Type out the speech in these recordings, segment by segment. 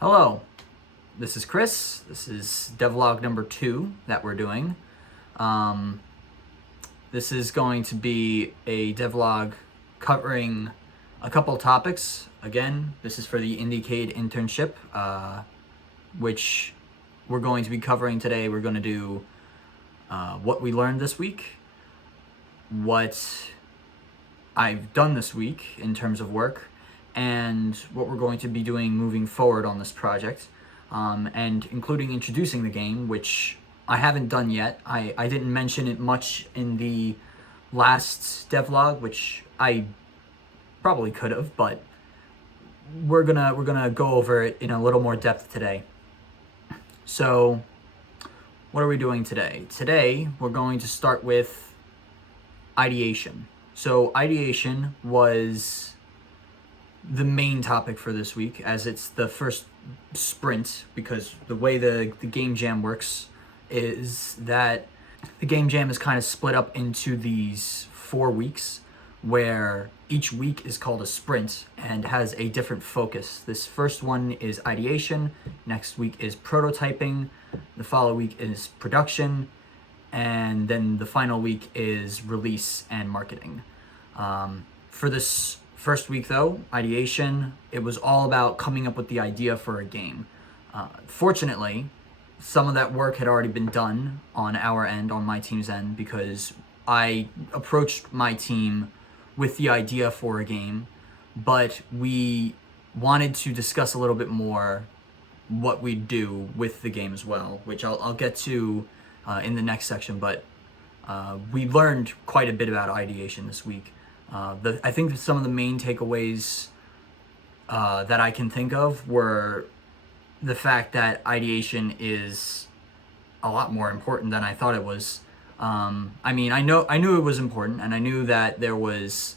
Hello, this is Chris. This is Devlog number 2 that we're doing. This is going to be a devlog covering a couple topics. Again, this is for the Indiecade internship, which we're going to be covering today. We're going to do what we learned this week, what I've done this week in terms of work, and what we're going to be doing moving forward on this project, and including introducing the game, which I haven't done yet. I didn't mention it much in the last devlog, which I probably could have, but we're gonna go over it in a little more depth today. So, what are we doing today? Today, we're going to start with ideation. So, ideation was the main topic for this week, as it's the first sprint, because the way the game jam works is that the game jam is kind of split up into these 4 weeks, where each week is called a sprint and has a different focus. This first one is ideation, next week is prototyping, the following week is production, and then the final week is release and marketing. For this first week though, ideation, it was all about coming up with the idea for a game. Fortunately, some of that work had already been done on our end, on my team's end, because I approached my team with the idea for a game, but we wanted to discuss a little bit more what we do with the game as well, which I'll get to in the next section. But we learned quite a bit about ideation this week. I think some of the main takeaways that I can think of were the fact that ideation is a lot more important than I thought it was. I mean, I knew it was important, and I knew that there was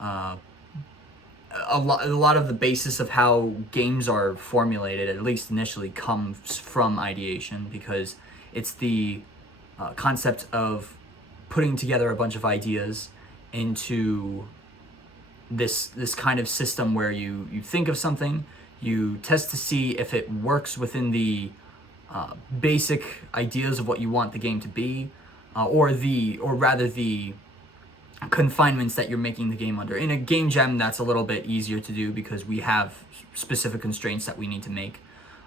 a lot of the basis of how games are formulated, at least initially, comes from ideation, because it's the concept of putting together a bunch of ideas into this kind of system where you think of something, you test to see if it works within the basic ideas of what you want the game to be, or rather the confinements that you're making the game under. In a game jam, that's a little bit easier to do because we have specific constraints that we need to make.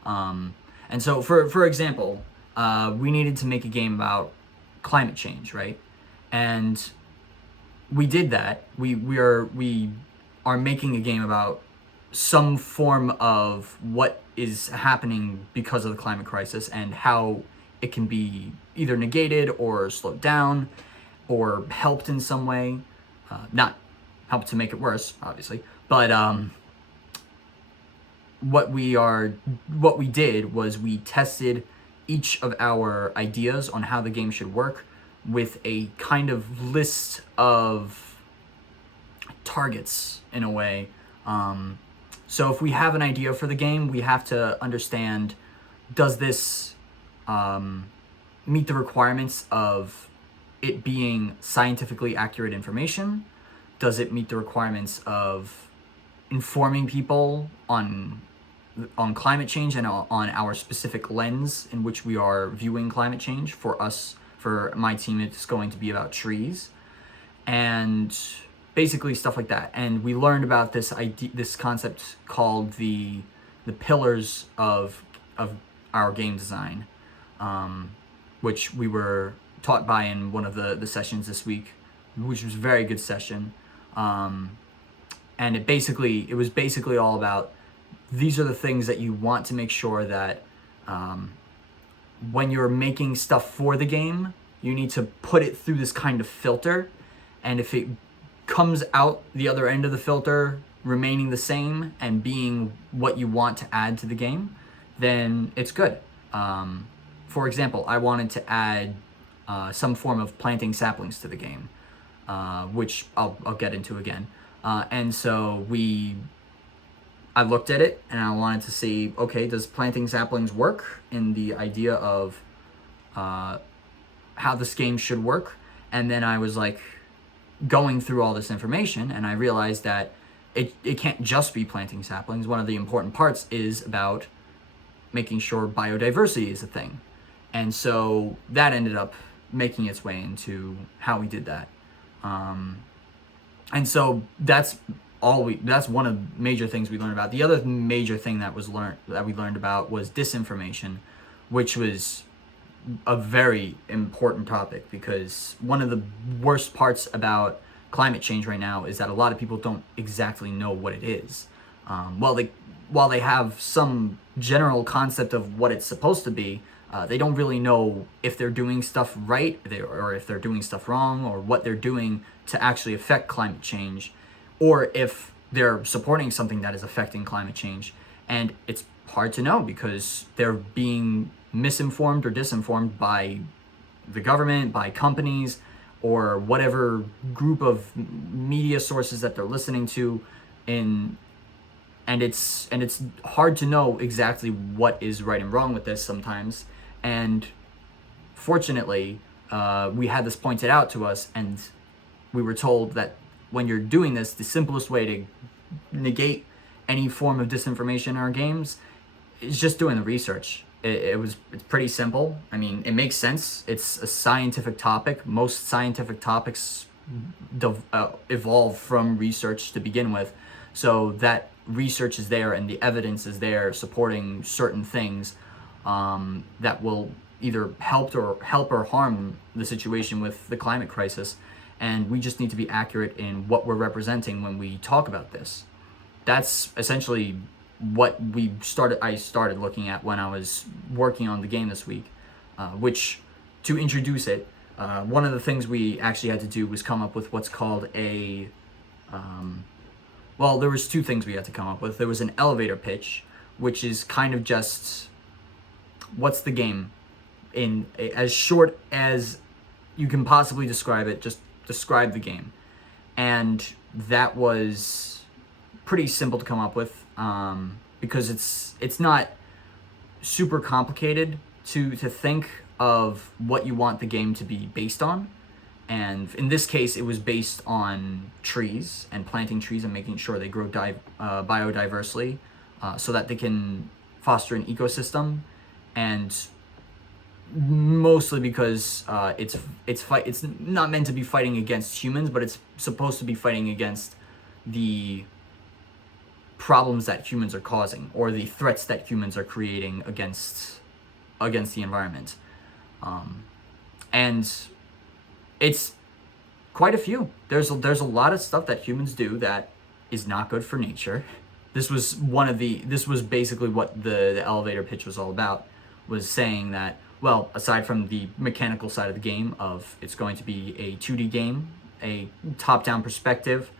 And so, for example, we needed to make a game about climate change, right? And we did that. We are making a game about some form of what is happening because of the climate crisis and how it can be either negated or slowed down or helped in some way. Not helped to make it worse, obviously, but what we did was we tested each of our ideas on how the game should work with a kind of list of targets, in a way. So if we have an idea for the game, we have to understand, does this meet the requirements of it being scientifically accurate information? Does it meet the requirements of informing people on climate change and on our specific lens in which we are viewing climate change? For my team, it's going to be about trees, and basically stuff like that. And we learned about this concept called the pillars of our game design, which we were taught by in one of the sessions this week, which was a very good session. And it was basically all about, these are the things that you want to make sure that when you're making stuff for the game, you need to put it through this kind of filter, and if it comes out the other end of the filter remaining the same and being what you want to add to the game, then it's good. For example, I wanted to add some form of planting saplings to the game, which I'll get into again. And so I looked at it and I wanted to see, okay, does planting saplings work in the idea of how this game should work? And then I was like going through all this information, and I realized that it can't just be planting saplings. One of the important parts is about making sure biodiversity is a thing. And so that ended up making its way into how we did that. And so that's one of the major things we learned about. The other major thing that we learned about was disinformation, which was a very important topic, because one of the worst parts about climate change right now is that a lot of people don't exactly know what it is. While they have some general concept of what it's supposed to be, they don't really know if they're doing stuff right, or if they're doing stuff wrong, or what they're doing to actually affect climate change, or if they're supporting something that is affecting climate change. And it's hard to know because they're being misinformed or disinformed by the government, by companies, or whatever group of media sources that they're listening to. And it's hard to know exactly what is right and wrong with this sometimes. And fortunately, we had this pointed out to us, and we were told that when you're doing this, the simplest way to negate any form of disinformation in our games is just doing the research. It's pretty simple. I mean, it makes sense. It's a scientific topic. Most scientific topics evolve from research to begin with. So that research is there and the evidence is there supporting certain things that will either help or harm the situation with the climate crisis. And we just need to be accurate in what we're representing when we talk about this. That's essentially what I started looking at when I was working on the game this week, which, to introduce it, one of the things we actually had to do was come up with what's called there was two things we had to come up with. There was an elevator pitch, which is kind of just, what's the game? In as short as you can possibly describe it, just describe the game. And that was pretty simple to come up with, because it's not super complicated to think of what you want the game to be based on. And in this case, it was based on trees and planting trees and making sure they grow biodiversely, so that they can foster an ecosystem. And mostly because it's not meant to be fighting against humans, but it's supposed to be fighting against the problems that humans are causing, or the threats that humans are creating against the environment. And it's quite a few. There's a lot of stuff that humans do that is not good for nature. This was basically what the elevator pitch was all about, was saying that, well, aside from the mechanical side of the game of it's going to be a 2D game, a top-down perspective,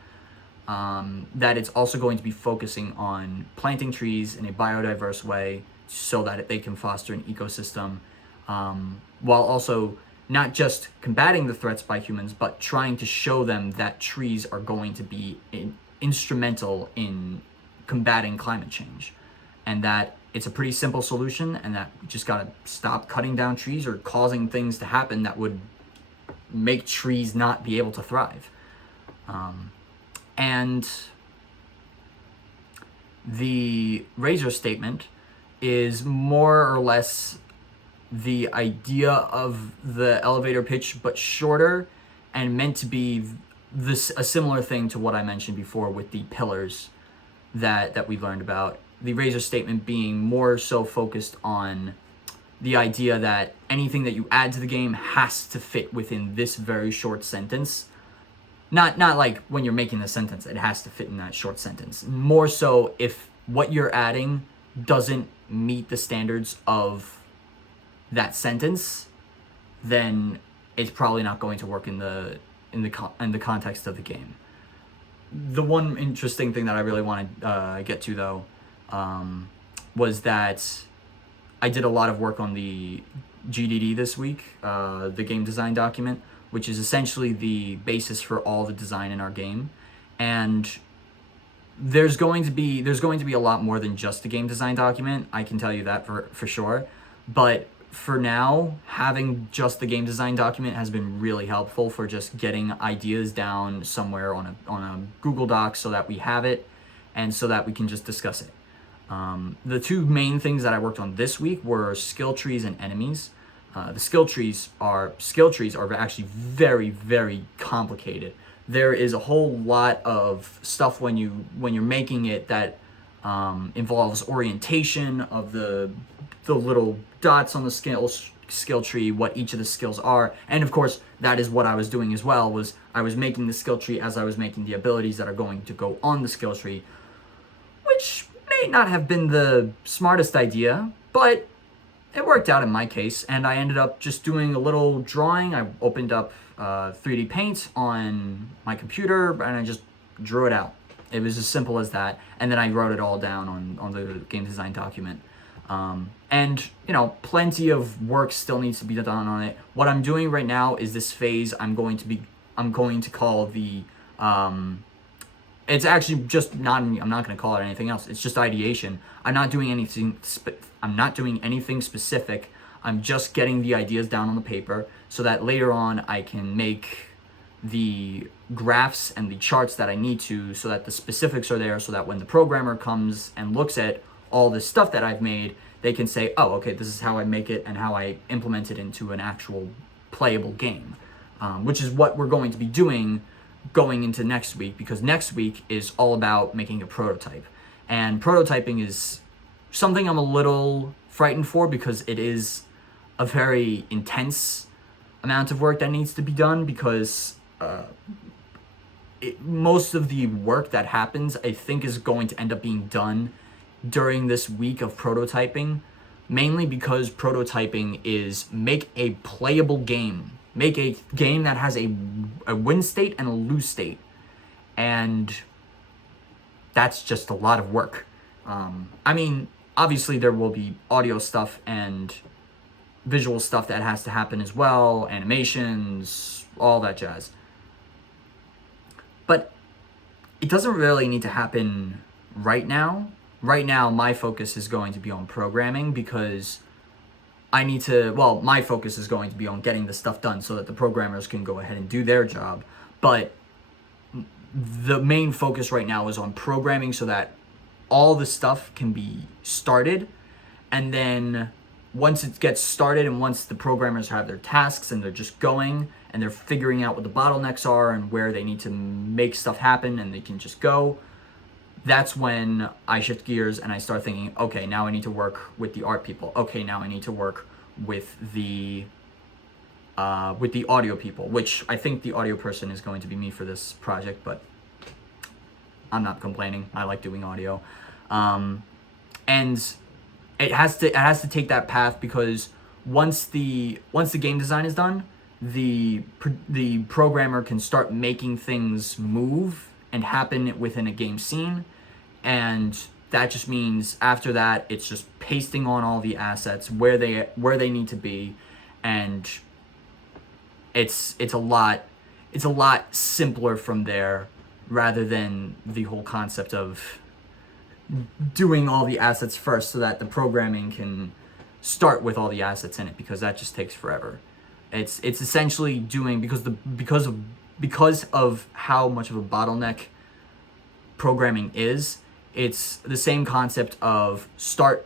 that it's also going to be focusing on planting trees in a biodiverse way so that they can foster an ecosystem, while also not just combating the threats by humans, but trying to show them that trees are going to be instrumental in combating climate change, and that it's a pretty simple solution, and that we just gotta stop cutting down trees or causing things to happen that would make trees not be able to thrive. And the Razor statement is more or less the idea of the elevator pitch, but shorter, and meant to be a similar thing to what I mentioned before with the pillars that we learned about. The Razor statement being more so focused on the idea that anything that you add to the game has to fit within this very short sentence. Not like when you're making the sentence, it has to fit in that short sentence. More so if what you're adding doesn't meet the standards of that sentence, then it's probably not going to work in the context of the game. The one interesting thing that I really want to get to, though, was that I did a lot of work on the GDD this week, the game design document, which is essentially the basis for all the design in our game. And there's going to be a lot more than just the game design document, I can tell you that for sure. But for now, having just the game design document has been really helpful for just getting ideas down somewhere on a Google Doc, so that we have it and so that we can just discuss it. The two main things that I worked on this week were skill trees and enemies. The skill trees are actually very, very complicated. There is a whole lot of stuff when you're making it that involves orientation of the little dots on the skill tree, what each of the skills are, and of course that is what I was doing as well. Was I was making the skill tree as I was making the abilities that are going to go on the skill tree, which may not have been the smartest idea, but it worked out in my case, and I ended up just doing a little drawing. I opened up 3D Paint on my computer, and I just drew it out. It was as simple as that, and then I wrote it all down on the game design document. And, you know, plenty of work still needs to be done on it. What I'm doing right now is this phase I'm going to call the, it's actually just not, I'm not going to call it anything else. It's just ideation. I'm not doing anything specific. I'm just getting the ideas down on the paper so that later on I can make the graphs and the charts that I need to, so that the specifics are there, so that when the programmer comes and looks at all this stuff that I've made, they can say, oh, okay, this is how I make it and how I implement it into an actual playable game, which is what we're going to be doing going into next week, because next week is all about making a prototype. And prototyping is something I'm a little frightened for, because it is a very intense amount of work that needs to be done, because most of the work that happens, I think, is going to end up being done during this week of prototyping, mainly because prototyping is make a playable game. Make a game that has a win state and a lose state. And that's just a lot of work. I mean, obviously there will be audio stuff and visual stuff that has to happen as well, animations, all that jazz. But it doesn't really need to happen right now. Right now, my focus is going to be on programming, because my focus is going to be on getting the stuff done so that the programmers can go ahead and do their job. But the main focus right now is on programming so that all the stuff can be started. And then once it gets started and once the programmers have their tasks and they're just going and they're figuring out what the bottlenecks are and where they need to make stuff happen and they can just go, that's when I shift gears and I start thinking, okay, now I need to work with the art people. Okay, now I need to work with the audio people, which I think the audio person is going to be me for this project, but I'm not complaining. I like doing audio. And it has to take that path, because once the game design is done, the programmer can start making things move and happen within a game scene, and that just means after that it's just pasting on all the assets where they need to be, and it's a lot simpler from there, rather than the whole concept of doing all the assets first so that the programming can start with all the assets in it, because that just takes forever. It's essentially doing, because of how much of a bottleneck programming is, it's the same concept of start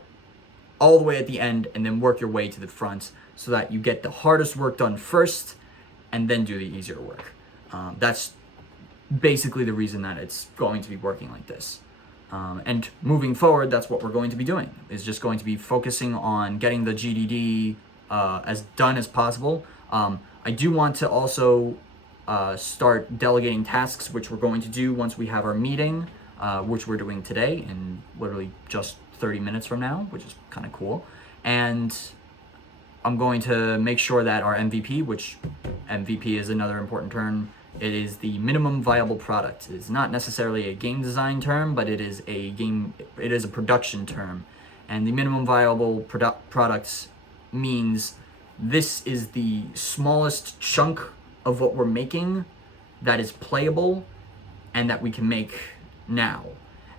all the way at the end and then work your way to the front, so that you get the hardest work done first and then do the easier work. That's basically the reason that it's going to be working like this. And moving forward, that's what we're going to be doing, is just going to be focusing on getting the GDD as done as possible. I do want to also start delegating tasks, which we're going to do once we have our meeting, which we're doing today in literally just 30 minutes from now, which is kind of cool. And I'm going to make sure that our MVP, which MVP is another important term, it is the minimum viable product. It's not necessarily a game design term, but it is a production term. And the minimum viable products means this is the smallest chunk of what we're making that is playable and that we can make now.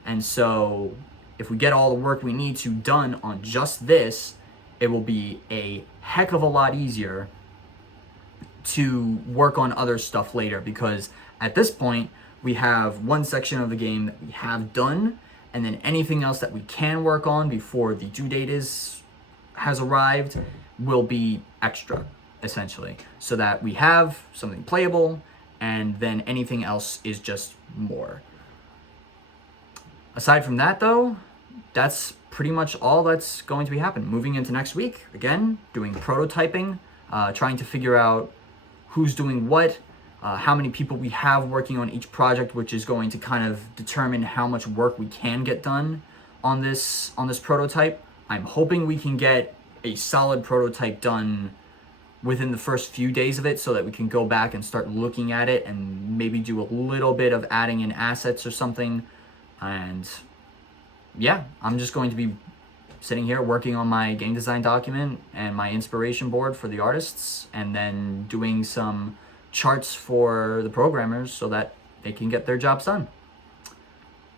And so if we get all the work we need to done on just this, it will be a heck of a lot easier to work on other stuff later, because at this point we have one section of the game that we have done, and then anything else that we can work on before the due date has arrived will be extra, essentially, so that we have something playable, and then anything else is just more. Aside from that, though, that's pretty much all that's going to be happening. Moving into next week, again, doing prototyping, trying to figure out who's doing what, how many people we have working on each project, which is going to kind of determine how much work we can get done on this prototype. I'm hoping we can get a solid prototype done within the first few days of it, so that we can go back and start looking at it and maybe do a little bit of adding in assets or something. And yeah, I'm just going to be sitting here working on my game design document and my inspiration board for the artists, and then doing some charts for the programmers so that they can get their jobs done.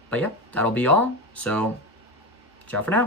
But yeah, that'll be all. So ciao for now.